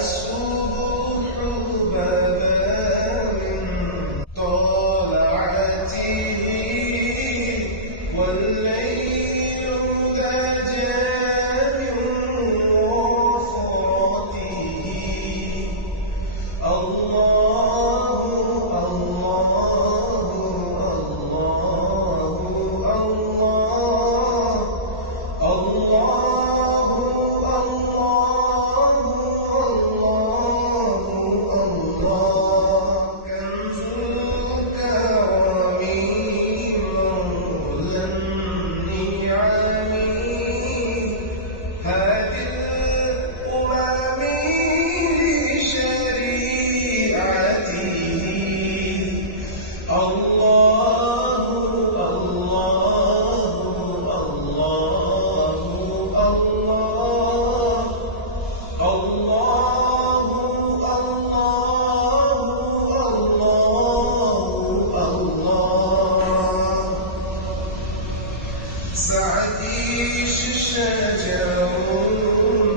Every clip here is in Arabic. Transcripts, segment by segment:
الصبح بدا من طلعته والليل دجى من وفرته. الله الله الله الله سعدي شجر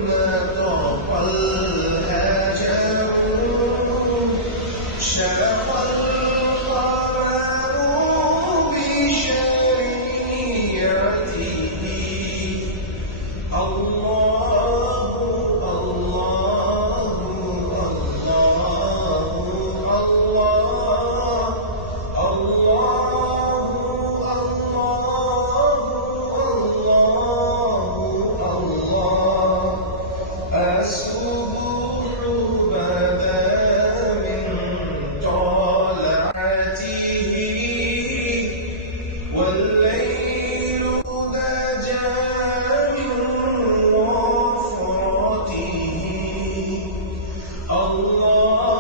نطق الهجر شرق القمر بشريعته. الله الله الله الله. الصبح بدا من طلعته والليل دجى من وفرته. الله